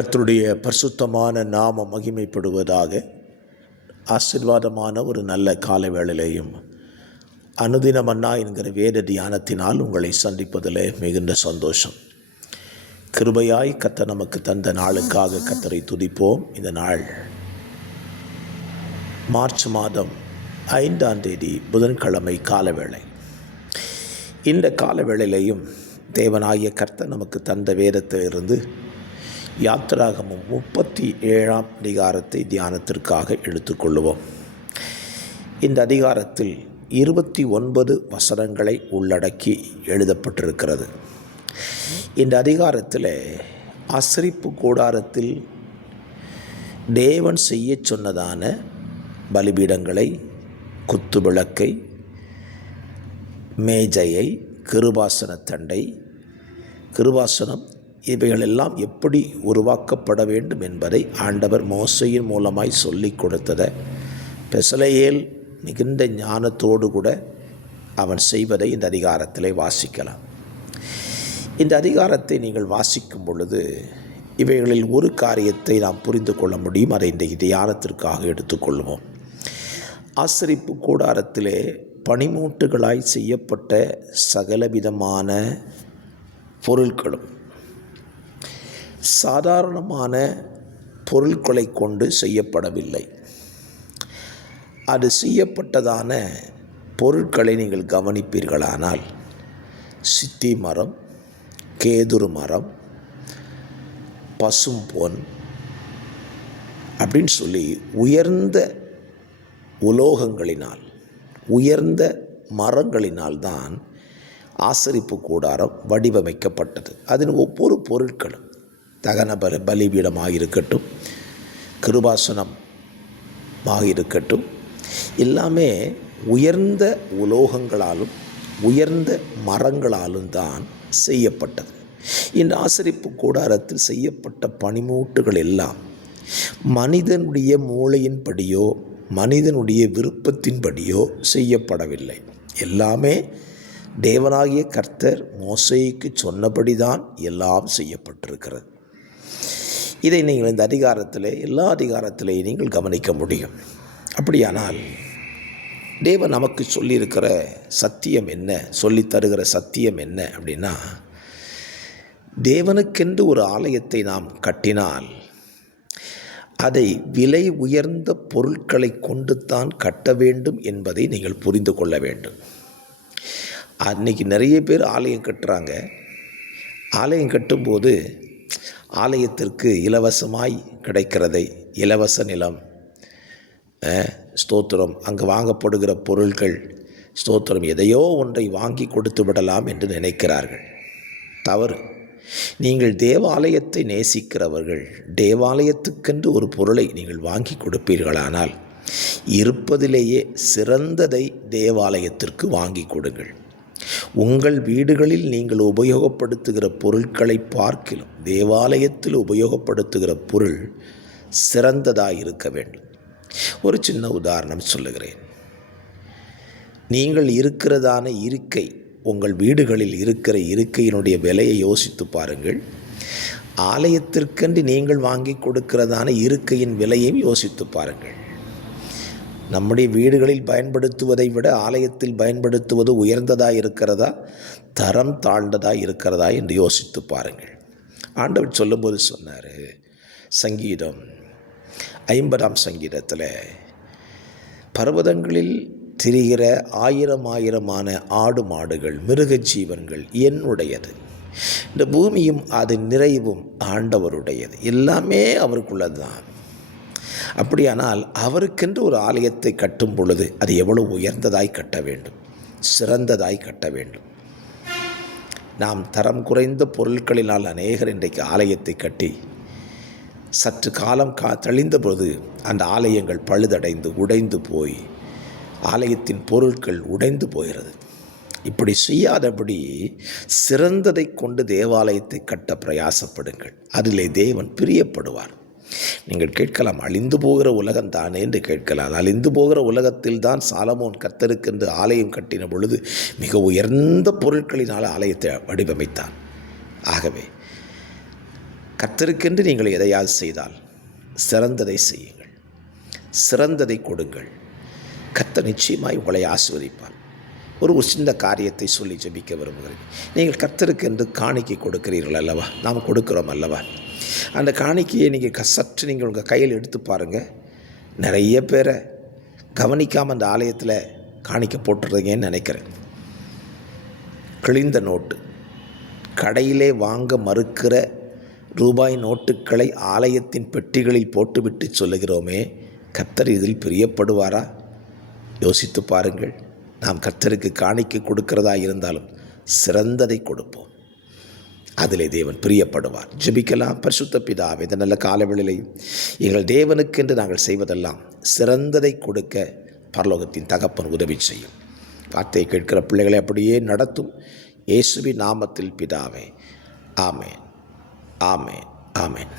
கர்த்தருடைய பரிசுத்தமான நாம மகிமைப்படுவதாக. ஆசீர்வாதமான ஒரு நல்ல கால வேளையிலேயும் அனுதின மன்னா என்கிற வேத தியானத்தினால் உங்களை சந்திப்பதில் மிகுந்த சந்தோஷம். கிருபையாய் கர்த்தர் நமக்கு தந்த நாளுக்காக கர்த்தரை துதிப்போம். இந்த நாள் மார்ச் மாதம் 5ஆம் தேதி புதன்கிழமை காலவேளை. இந்த காலவேளையிலையும் தேவனாகிய கர்த்தர் நமக்கு தந்த வேதத்திலிருந்து யாத்திராகமம் 37ஆம் அதிகாரத்தை தியானத்திற்காக எடுத்துக்கொள்வோம். இந்த அதிகாரத்தில் 29 வசனங்களை உள்ளடக்கி எழுதப்பட்டிருக்கிறது. இந்த அதிகாரத்தில் ஆசரிப்பு கூடாரத்தில் தேவன் செய்ய சொன்னதான பலிபீடங்களை, குத்துவிளக்கை, மேஜையை, கிருபாசனத்தண்டை, கிருபாசனம் இவைகளெல்லாம் எப்படி உருவாக்கப்பட வேண்டும் என்பதை ஆண்டவர் மோசையின் மூலமாய் சொல்லிக் கொடுத்ததை பெசலெயேல் மிகுந்த ஞானத்தோடு கூட அவன் செய்வதை இந்த அதிகாரத்தில் வாசிக்கலாம். இந்த அதிகாரத்தை நீங்கள் வாசிக்கும் பொழுது இவைகளில் ஒரு காரியத்தை நாம் புரிந்து கொள்ள முடியும். அதை இந்த தியானத்திற்காக எடுத்துக்கொள்வோம். ஆசரிப்பு கூடாரத்திலே பனிமூட்டுகளாய் செய்யப்பட்ட சகலவிதமான பொருட்களும் சாதாரணமான பொருட்களை கொண்டு செய்யப்படவில்லை. அது செய்யப்பட்டதான பொருட்களை நீங்கள் கவனிப்பீர்களானால் சித்தி மரம், கேதுரு மரம், பசும் பொன் அப்படின்னு சொல்லி உயர்ந்த உலோகங்களினால், உயர்ந்த மரங்களினால் தான் ஆசரிப்பு கூடாரம் வடிவமைக்கப்பட்டது. அதன் ஒவ்வொரு பொருட்களும் தகன பலிபீடமாக இருக்கட்டும், கிருபாசனமாக இருக்கட்டும், எல்லாமே உயர்ந்த உலோகங்களாலும் உயர்ந்த மரங்களாலும் தான் செய்யப்பட்டது. இந்த ஆசரிப்பு கூடாரத்தில் செய்யப்பட்ட பனிமூட்டுகள் எல்லாம் மனிதனுடைய மூளையின்படியோ மனிதனுடைய விருப்பத்தின்படியோ செய்யப்படவில்லை. எல்லாமே தேவனாகிய கர்த்தர் மோசேக்கு சொன்னபடி தான் எல்லாம் செய்யப்பட்டிருக்கிறது. இதை நீங்கள் இந்த அதிகாரத்தில், எல்லா அதிகாரத்திலேயும் நீங்கள் கவனிக்க முடியும். அப்படியானால் தேவன் நமக்கு சொல்லியிருக்கிற சத்தியம் என்ன, சொல்லித்தருகிற சத்தியம் என்ன அப்படின்னா, தேவனுக்கென்று ஒரு ஆலயத்தை நாம் கட்டினால் அதை விலை உயர்ந்த பொருட்களை கொண்டு தான் கட்ட வேண்டும் என்பதை நீங்கள் புரிந்து கொள்ள வேண்டும். அன்றைக்கி நிறைய பேர் ஆலயம் கட்டுறாங்க. ஆலயம் கட்டும்போது ஆலயத்திற்கு இலவசமாய் கிடைக்கிறதை, இலவச நிலம், ஸ்தோத்திரம், அங்கே வாங்கப்படுகிற பொருட்கள், ஸ்தோத்திரம், எதையோ ஒன்றை வாங்கி கொடுத்து விடலாம் என்று நினைக்கிறார்கள். தவறு. நீங்கள் தேவாலயத்தை நேசிக்கிறவர்கள் தேவாலயத்துக்கென்று ஒரு பொருளை நீங்கள் வாங்கி கொடுப்பீர்களானால் இருப்பதிலேயே சிறந்ததை தேவாலயத்திற்கு வாங்கி கொடுங்கள். உங்கள் வீடுகளில் நீங்கள் உபயோகப்படுத்துகிற பொருட்களை பார்க்கிலும் தேவாலயத்தில் உபயோகப்படுத்துகிற பொருள் சிறந்ததாக இருக்க வேண்டும். ஒரு சின்ன உதாரணம் சொல்லுகிறேன். நீங்கள் இருக்கிறதான இருக்கை, உங்கள் வீடுகளில் இருக்கிற இருக்கையினுடைய விலையை யோசித்து பாருங்கள். ஆலயத்திற்கென்று நீங்கள் வாங்கி கொடுக்கிறதான இருக்கையின் விலையையும் யோசித்து பாருங்கள். நம்முடைய வீடுகளில் பயன்படுத்துவதை விட ஆலயத்தில் பயன்படுத்துவது உயர்ந்ததாக இருக்கிறதா, தரம் தாழ்ந்ததாக இருக்கிறதா என்று யோசித்து பாருங்கள். ஆண்டவர் சொல்லும்போது சொன்னார், சங்கீதம் 50ஆம் சங்கீதத்தில், பர்வதங்களில் திரிகிற ஆயிரமான ஆடு மாடுகள் மிருக ஜீவன்கள் என்னுடையது, இந்த பூமியும் அது நிறைவும் ஆண்டவருடையது, எல்லாமே அவருக்குள்ளது தான். அப்படியானால் அவருக்கென்று ஒரு ஆலயத்தை கட்டும் பொழுது அது எவ்வளவு உயர்ந்ததாய் கட்ட வேண்டும், சிறந்ததாய் கட்ட வேண்டும். நாம் தரம் குறைந்த பொருட்களினால் அநேகர் இன்றைக்கு ஆலயத்தை கட்டி சற்று காலம் தெளிந்த பொழுது அந்த ஆலயங்கள் பழுதடைந்து உடைந்து போய் ஆலயத்தின் பொருட்கள் உடைந்து போகிறது. இப்படி செய்யாதபடி சிறந்ததை கொண்டு தேவாலயத்தை கட்ட பிரயாசப்படுங்கள். அதிலே தேவன் பிரியப்படுவார். நீங்கள் கேட்கலாம், அழிந்து போகிற உலகம் தானே என்று கேட்கலாம். அழிந்து போகிற உலகத்தில் தான் சாலமோன் கர்த்தருக்கென்று ஆலயம் கட்டின பொழுது மிக உயர்ந்த பொருட்களினால் ஆலயத்தை வடிவமைத்தான். ஆகவே கர்த்தருக்கென்று நீங்கள் எதையாவது செய்தால் சிறந்ததை செய்யுங்கள், சிறந்ததை கொடுங்கள். கர்த்தர் நிச்சயமாய் உங்களை ஆசீர்வதிப்பார். ஒரு சின்ன காரியத்தை சொல்லி ஜெபிக்க விரும்புகிறேன். நீங்கள் கர்த்தருக்கென்று காணிக்கை கொடுக்கிறீர்கள் அல்லவா? நாம் கொடுக்கிறோம் அல்லவா? அந்த காணிக்கையை நீங்கள் சற்று நீங்கள் உங்கள் கையில் எடுத்து பாருங்கள். நிறைய பேரை கவனிக்காமல் அந்த ஆலயத்தில் காணிக்கை போட்டுறீங்கன்னு நினைக்கிறேன். கிழிந்த நோட்டு, கடையிலே வாங்க மறுக்கிற ரூபாய் நோட்டுக்களை ஆலயத்தின் பெட்டிகளில் போட்டுவிட்டு சொல்லுகிறோமே, கர்த்தர் இதில் பிரியப்படுவாரா? யோசித்து பாருங்கள். நாம் கர்த்தருக்கு காணிக்கை கொடுக்கிறதா இருந்தாலும் சிறந்ததை கொடுப்போம். அதிலே தேவன் பிரியப்படுவார். ஜெபிக்கலாம். பரிசுத்த பிதாவே, இந்த நல்ல காலவேளையிலே எங்கள் தேவனுக்கென்று நாங்கள் செய்வதெல்லாம் சிறந்ததை கொடுக்க பரலோகத்தின் தகப்பன் உதவி செய்யும். வார்த்தையை கேட்கிற பிள்ளைகளை அப்படியே நடத்தும். இயேசுவின் நாமத்தில் பிதாவே, ஆமென், ஆமென், ஆமென்.